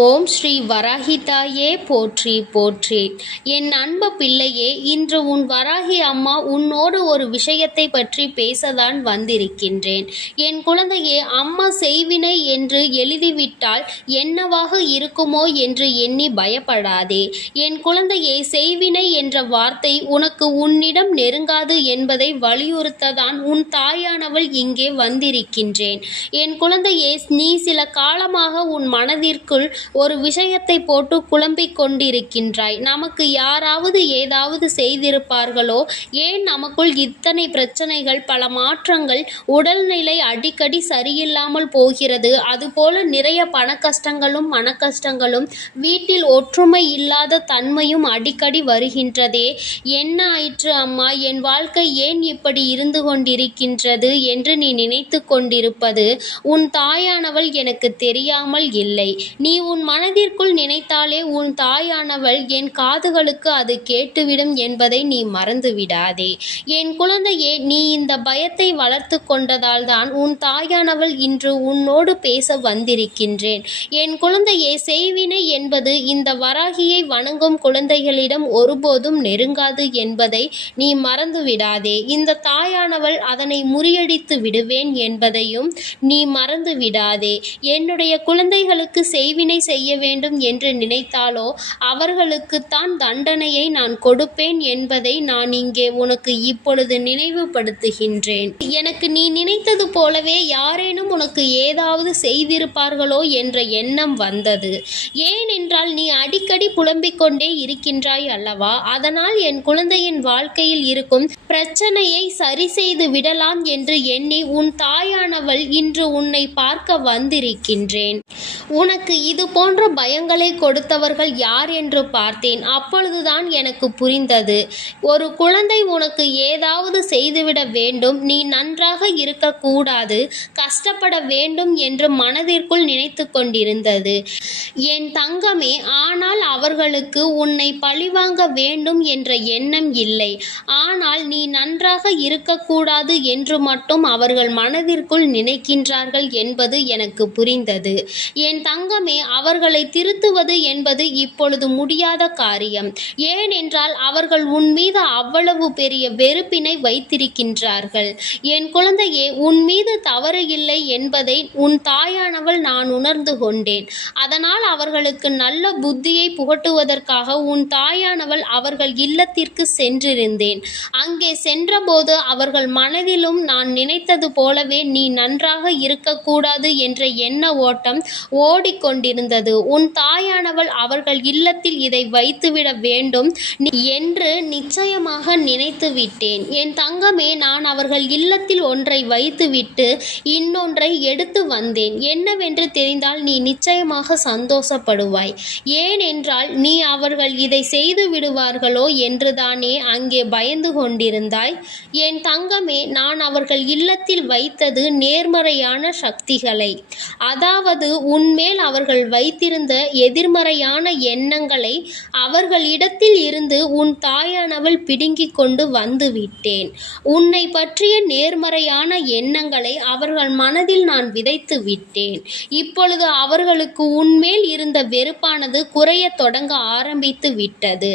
ஓம் ஸ்ரீ வராகி தாயே போற்றி போற்றி. என் அன்பு பிள்ளையே, இன்று உன் வராகி அம்மா உன்னோடு ஒரு விஷயத்தை பற்றி பேசத்தான் வந்திருக்கின்றேன். என் குழந்தையே, அம்மா செய்வினை என்று எழுதிவிட்டால் என்னவாக இருக்குமோ என்று எண்ணி பயப்படாதே. என் குழந்தையே, செய்வினை என்ற வார்த்தை உனக்கு உன்னிடம் நெருங்காது என்பதை வலியுறுத்ததான் உன் தாயானவள் இங்கே வந்திருக்கின்றேன். என் குழந்தையே, நீ சில காலமாக உன் மனதிற்குள் ஒரு விஷயத்தை போட்டு குழம்பிக் கொண்டிருக்கின்றாய். நமக்கு யாராவது ஏதாவது செய்திருப்பார்களோ, ஏன் நமக்குள் இத்தனை பிரச்சனைகள், பல மாற்றங்கள், உடல்நிலை அடிக்கடி சரியில்லாமல் போகிறது, அதுபோல நிறைய பண கஷ்டங்களும் மன கஷ்டங்களும், வீட்டில் ஒற்றுமை இல்லாத தன்மையும் அடிக்கடி வருகின்றதே, என்ன ஆயிற்று அம்மா, என் வாழ்க்கை ஏன் இப்படி இருந்து கொண்டிருக்கின்றது என்று நீ நினைத்து கொண்டிருப்பது உன் தாயானவள் எனக்கு தெரியாமல் இல்லை. நீ உன் மனதிற்குள் நினைத்தாலே உன் தாயானவள் என் காதுகளுக்கு அது கேட்டுவிடும் என்பதை நீ மறந்துவிடாதே. என் குழந்தையே, நீ இந்த பயத்தை வளர்த்து கொண்டதால் தான் உன் தாயானவள் இன்று உன்னோடு பேச வந்திருக்கின்றேன். என் குழந்தையே, செய்வினை என்பது இந்த வராகியை வணங்கும் குழந்தைகளிடம் ஒருபோதும் நெருங்காது என்பதை நீ மறந்துவிடாதே. இந்த தாயானவள் அதனை முறியடித்து விடுவேன் என்பதையும் நீ மறந்து விடாதே. என்னுடைய குழந்தைகளுக்கு செய்வினை செய்ய வேண்டும் என்று நினைத்தாலோ அவர்களுக்குத்தான் தண்டனையை நான் கொடுப்பேன் என்பதை நான் இங்கே உனக்கு இப்பொழுது நினைவுபடுத்துகின்றேன். எனக்கு நீ நினைத்தது போலவே யாரேனும் உனக்கு ஏதாவது செய்திருப்பார்களோ என்ற எண்ணம் வந்தது. ஏனென்றால் நீ அடிக்கடி புலம்பிக் கொண்டே இருக்கின்றாய் அல்லவா? அதனால் என் குழந்தையின் வாழ்க்கையில் இருக்கும் பிரச்சனையை சரி செய்து விடலாம் என்று எண்ணி உன் தாயானவள் இன்று உன்னை பார்க்க வந்திருக்கின்றேன். உனக்கு இது போன்ற பயங்களை கொடுத்தவர்கள் யார் என்று பார்த்தேன். அப்பொழுதுதான் எனக்கு புரிந்தது, ஒரு குழந்தை உனக்கு ஏதாவது செய்துவிட வேண்டும், நீ நன்றாக இருக்கக்கூடாது, கஷ்டப்பட வேண்டும் என்று மனதிற்குள் நினைத்து கொண்டிருந்தது என் தங்கமே. ஆனால் அவர்களுக்கு உன்னை பழிவாங்க வேண்டும் என்ற எண்ணம் இல்லை. ஆனால் நீ நன்றாக இருக்கக்கூடாது என்று மட்டும் அவர்கள் மனதிற்குள் நினைக்கின்றார்கள் என்பது எனக்கு புரிந்தது. என் தங்கமே, அவர்களை திருத்துவது என்பது இப்பொழுது முடியாத காரியம். ஏனென்றால் அவர்கள் உன் மீது அவ்வளவு பெரிய வெறுப்பினை வைத்திருக்கின்றார்கள். என் குழந்தையே, உன் மீது தவறு இல்லை என்பதை உன் தாயானவள் நான் உணர்ந்து கொண்டேன். அதனால் அவர்களுக்கு நல்ல புத்தியை புகட்டுவதற்காக உன் தாயானவள் அவர்கள் இல்லத்திற்கு சென்றிருந்தேன். அங்கே சென்றபோது அவர்கள் மனதிலும் நான் நினைத்தது போலவே நீ நன்றாக இருக்கக்கூடாது என்ற எண்ண ஓட்டம் ஓடிக்கொண்டிருந்தது. உன் தாயானவள் அவர்கள் இல்லத்தில் இதை வைத்துவிட வேண்டும் என்று நிச்சயமாக நினைத்து விட்டேன். என் தங்கமே, நான் அவர்கள் இல்லத்தில் ஒன்றை வைத்துவிட்டு இன்னொன்றை எடுத்து வந்தேன். என்னவென்று தெரிந்தால் நீ நிச்சயமாக சந்தோஷப்படுவாய். ஏனென்றால் நீ அவர்கள் இதை செய்து விடுவார்களோ என்றுதானே அங்கே பயந்து கொண்டிருந்தாய். என் தங்கமே, நான் அவர்கள் இல்லத்தில் வைத்தது நேர்மறையான சக்திகளை, அதாவது உன்மேல் அவர்கள் வைத்திருந்த எதிர்மறையான எண்ணங்களை அவர்களிடத்தில் இருந்து உன் தாயானவள் பிடுங்கிக் கொண்டு வந்து விட்டேன். உன்னை பற்றிய நேர்மறையான எண்ணங்களை அவர்கள் மனதில் நான் விதைத்து விட்டேன். இப்பொழுது அவர்களுக்கு உன்மேல் இருந்த வெறுப்பானது குறைய தொடங்க ஆரம்பித்து விட்டது.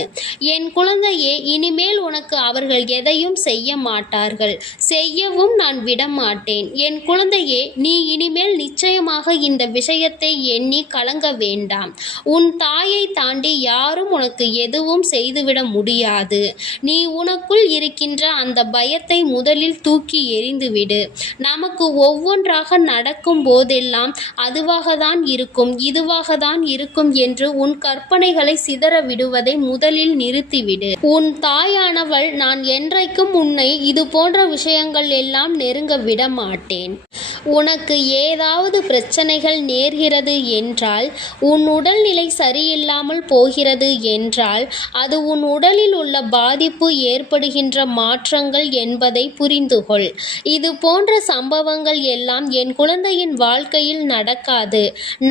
என் குழந்தையே, இனிமேல் உனக்கு அவர்கள் எதையும் செய்ய மாட்டார்கள், செய்யவும் நான் விடமாட்டேன். என் குழந்தையே, நீ இனிமேல் நிச்சயமாக இந்த விஷயத்தை எண்ணி கலங்க வேண்டாம். உன் தாயை தாண்டி யாரும் உனக்கு எதுவும் செய்துவிட முடியாது. நீ உனக்குள் இருக்கின்ற அந்த பயத்தை முதலில் தூக்கி எறிந்துவிடு. நமக்கு ஒவ்வொன்றாக நடக்கும் போதெல்லாம் அதுவாகத்தான் இருக்கும், இதுவாகத்தான் இருக்கும் என்று உன் கற்பனைகளை சிதற விடுவதை முதலில் நிறுத்திவிடு. உன் தாயானவள் நான் என்றைக்கும் உன்னை இது போன்ற விஷயங்கள் எல்லாம் நெருங்க விட மாட்டேன். உனக்கு ஏதாவது பிரச்சனைகள் நேர்கிறது என்றால், உன் உடல்நிலை சரியில்லாமல் போகிறது என்றால், அது உன் உடலில் உள்ள பாதிப்பு ஏற்படுகின்ற மாற்றங்கள் என்பதை புரிந்துகொள். இது போன்ற சம்பவங்கள் எல்லாம் என் குழந்தையின் வாழ்க்கையில் நடக்காது,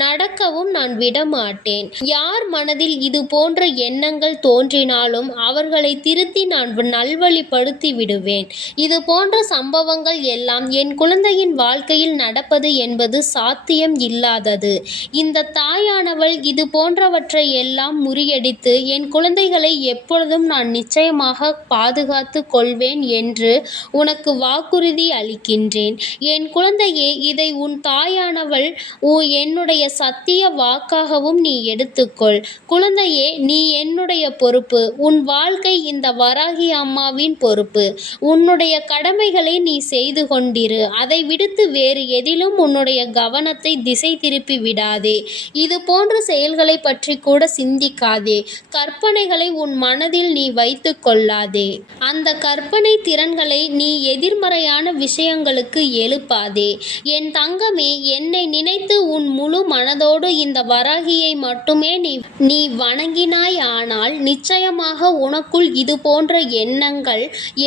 நடக்கவும் நான் விடமாட்டேன். யார் மனதில் இது போன்ற எண்ணங்கள் தோன்றினாலும் அவர்களை திருத்தி நான் நல்வழிப்படுத்தி விடுவேன். இது போன்ற சம்பவங்கள் எல்லாம் என் குழந்தையின் வாழ்க்கையில் நடப்பது என்பது சாத்தியம் இல்லாதது. இந்த தாயானவள் இது போன்றவற்றை எல்லாம் முறியடித்து என் குழந்தைகளை எப்பொழுதும் நான் நிச்சயமாக பாதுகாத்து கொள்வேன் என்று உனக்கு வாக்குறுதி அளிக்கின்றேன். என் குழந்தையே, இதை உன் தாயானவள் என்னுடைய சத்திய வாக்காகவும் நீ எடுத்துக்கொள். குழந்தையே, நீ என்னுடைய பொறுப்பு. உன் வாழ்க்கை இந்த வராகி அம்மாவின் பொறுப்பு. உன்னுடைய கடமைகளை நீ செய்து கொண்டிரு. அதை விடுத்து வேறு எதிலும் உன்னுடைய கவனத்தை திசை திருப்பி விடாதே. இது போன்ற செயல்களை பற்றி கூட சிந்திக்காதே. கற்பனைகளை உன் மனதில் நீ வைத்து கொள்ளாதே. அந்த கற்பனை திறன்களை நீ எதிர்மறையான விஷயங்களுக்கு எழுப்பாதே. என் தங்கமே, என்னை நினைத்து உன் முழு மனதோடு இந்த வராகியை மட்டுமே நீ வணங்கினாய். ஆனால் நிச்சயமாக உனக்குள் இது போன்ற எண்ணங்கள்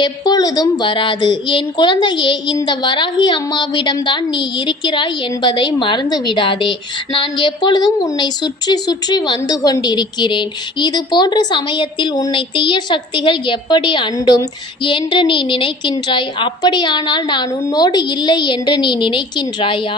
எப்பொழுதும் வராது. என் குழந்தையே, இந்த வராகி அம்மாவிடம்தான் நீ இருக்கிறாய் என்பதை மறந்துவிடாதே. நான் எப்பொழுதும் உன்னை சுற்றி சுற்றி வந்து கொண்டிருக்கிறேன். இது போன்ற சமயத்தில் உன்னை தீய சக்திகள் எப்படி அண்டும் என்று நீ நினைக்கின்றாய். அப்படியானால் நான் உன்னோடு இல்லை என்று நீ நினைக்கின்றாயா?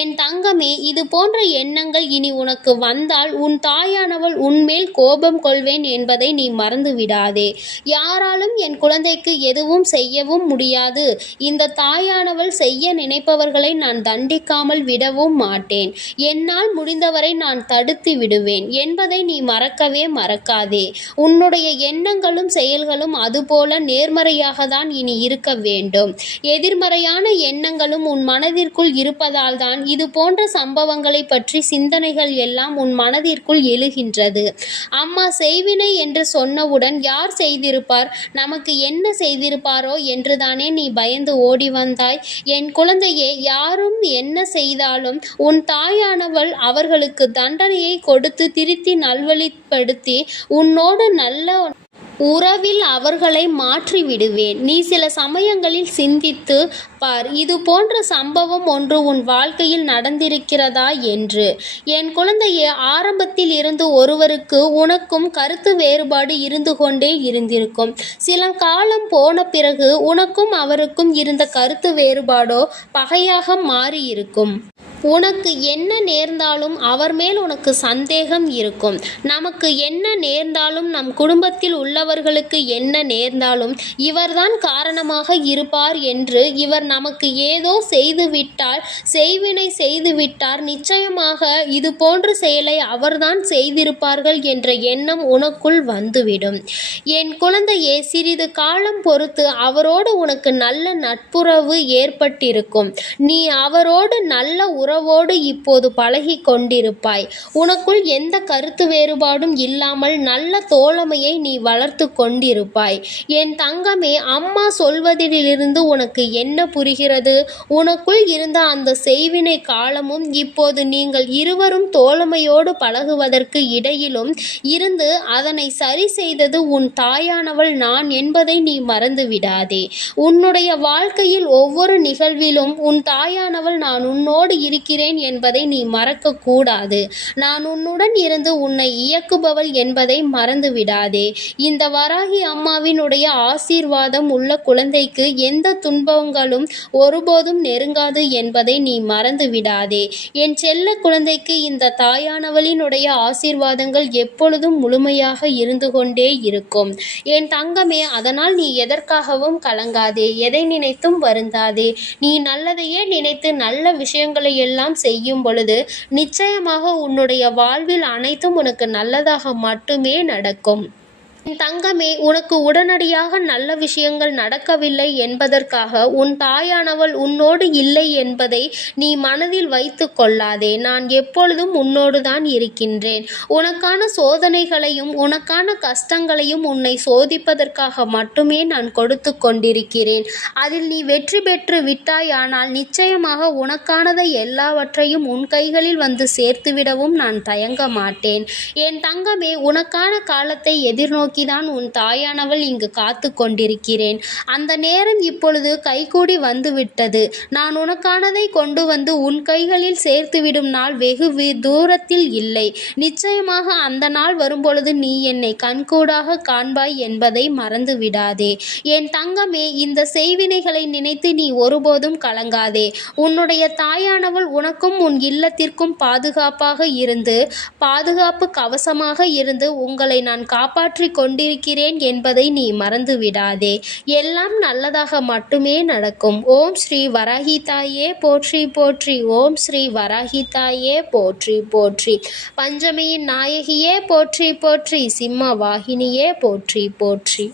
என் தங்கமே, இது போன்ற எண்ணங்கள் இனி உனக்கு வந்தால் உன் தாயானவள் உன்மேல் கோபம் கொள்வேன் என்பதை நீ மறந்து விடாதே. யாராலும் என் குழந்தைக்கு எதுவும் செய்யவும் முடியாது. இந்த தாயானவள் செய்ய நினைப்பவர்களை நான் தண்டிக்காமல் விடவும் மாட்டேன். என்னால் முடிந்தவரை நான் தடுத்து விடுவேன் என்பதை நீ மறக்கவே மறக்காதே. உன்னுடைய எண்ணங்களும் செயல்களும் அதுபோல நேர்மறையாக தான் இனி இருக்க வேண்டும். எதிர்மறையான எண்ணங்களும் உன் மனதிற்குள் இருப்பதால் தான் இது போன்ற சம்பவங்களை பற்றி சிந்தனைகள் எல்லாம் உன் மனதிற்குள் எழுகின்றது. அம்மா செய்வினை என்று சொன்னவுடன் யார் செய்திருப்பார், நமக்கு என்ன செய்திருப்பாரோ என்றுதானே நீ பயந்து ஓடி வந்தாய். என் குழந்தையே, யாரும் என்ன செய்தாலும் உன் தாயானவள் அவர்களுக்கு தண்டனையை கொடுத்து திருத்தி நல்வழிப்படுத்தி உன்னோடு நல்ல உறவில் அவர்களை மாற்றி விடுவேன். நீ சில சமயங்களில் சிந்தித்து பார், இது போன்ற சம்பவம் ஒன்று உன் வாழ்க்கையில் நடந்திருக்கிறதா என்று. என் குழந்தையே, ஆரம்பத்தில் இருந்து ஒருவருக்கு உனக்கும் கருத்து வேறுபாடு இருந்து கொண்டே இருந்திருக்கும். சில காலம் போன பிறகு உனக்கும் அவருக்கும் இருந்த கருத்து வேறுபாடோ பகையாக மாறியிருக்கும். உனக்கு என்ன நேர்ந்தாலும் அவர் மேல் உனக்கு சந்தேகம் இருக்கும். நமக்கு என்ன நேர்ந்தாலும், நம் குடும்பத்தில் உள்ளவர்களுக்கு என்ன நேர்ந்தாலும் இவர்தான் காரணமாக இருப்பார் என்று, இவர் நமக்கு ஏதோ செய்துவிட்டால், செய்வினை செய்துவிட்டார், நிச்சயமாக இது போன்ற செயலை அவர்தான் செய்திருப்பார்கள் என்ற எண்ணம் உனக்குள் வந்துவிடும். என் குழந்தையே, சிறிது காலம் பொறுத்து அவரோடு உனக்கு நல்ல நட்புறவு ஏற்பட்டிருக்கும். நீ அவரோடு நல்ல உறவோடு இப்போது பழகி கொண்டிருப்பாய். உனக்குள் எந்த கருத்து வேறுபாடும் இல்லாமல் நல்ல தோழமையை நீ வளர்த்து கொண்டிருப்பாய். என் தங்கமே, அம்மா சொல்வதிலிருந்து உனக்கு என்ன புரிகிறது? உனக்குள் இருந்த அந்த செய்வினை காலமும் இப்போது நீங்கள் இருவரும் தோழமையோடு பழகுவதற்கு இடையிலும் இருந்து அதனை சரி செய்தது உன் தாயானவள் நான் என்பதை நீ மறந்து விடாதே. உன்னுடைய வாழ்க்கையில் ஒவ்வொரு நிகழ்விலும் உன் தாயானவள் நான் உன்னோடு இருக்கிறேன் என்பதை நீ மறக்க கூடாது. நான் உன்னுடன் இருந்து உன்னை இயக்குபவள் என்பதை மறந்து விடாதே. இந்த வராகி அம்மாவினுடைய ஆசீர்வாதம் உள்ள குழந்தைக்கு எந்த துன்பங்களும் ஒருபோதும் நெருங்காது என்பதை நீ மறந்து விடாதே. என் செல்ல குழந்தைக்கு இந்த தாயானவளினுடைய ஆசீர்வாதங்கள் எப்பொழுதும் முழுமையாக இருந்து கொண்டே இருக்கும். என் தங்கமே, அதனால் நீ எதற்காகவும் கலங்காதே, எதை நினைத்தும் வருந்தாதே. நீ நல்லதையே நினைத்து நல்ல விஷயங்களை எல்லாம் செய்யும் பொழுது நிச்சயமாக உன்னுடைய வாழ்வில் அனைத்தும் உனக்கு நல்லதாக மட்டுமே நடக்கும். என் தங்கமே, உனக்கு உடனடியாக நல்ல விஷயங்கள் நடக்கவில்லை என்பதற்காக உன் தாயானவள் உன்னோடு இல்லை என்பதை நீ மனதில் வைத்து கொள்ளாதே. நான் எப்பொழுதும் உன்னோடு தான் இருக்கின்றேன். உனக்கான சோதனைகளையும் உனக்கான கஷ்டங்களையும் உன்னை சோதிப்பதற்காக மட்டுமே நான் கொடுத்து கொண்டிருக்கிறேன். அதில் நீ வெற்றி பெற்று விட்டாயானால் நிச்சயமாக உனக்கானதை எல்லாவற்றையும் உன் கைகளில் வந்து சேர்த்துவிடவும் நான் தயங்க மாட்டேன். என் தங்கமே, உனக்கான காலத்தை எதிர்நோக்கி நோக்கிதான் உன் தாயானவள் இங்கு காத்து கொண்டிருக்கிறேன். அந்த நேரம் இப்பொழுது கைகூடி வந்துவிட்டது. நான் உனக்கானதை கொண்டு வந்து உன் கைகளில் சேர்த்துவிடும் நாள் வெகு தூரத்தில் இல்லை. நிச்சயமாக அந்த நாள் வரும்பொழுது நீ என்னை கண்கூடாக காண்பாய் என்பதை மறந்து விடாதே. என் தங்கமே, இந்த செய்வினைகளை நினைத்து நீ ஒருபோதும் கலங்காதே. உன்னுடைய தாயானவள் உனக்கும் உன் இல்லத்திற்கும் பாதுகாப்பாக இருந்து, பாதுகாப்பு கவசமாக இருந்து உங்களை நான் காப்பாற்றிக் கொண்டிருக்கிறேன் என்பதை நீ மறந்து விடாதே. எல்லாம் நல்லதாக மட்டுமே நடக்கும். ஓம் ஸ்ரீ வராகி தாயே போற்றி போற்றி. ஓம் ஸ்ரீ வராகி தாயே போற்றி போற்றி. பஞ்சமியின் நாயகியே போற்றி போற்றி. சிம்ம வாகினியே போற்றி போற்றி.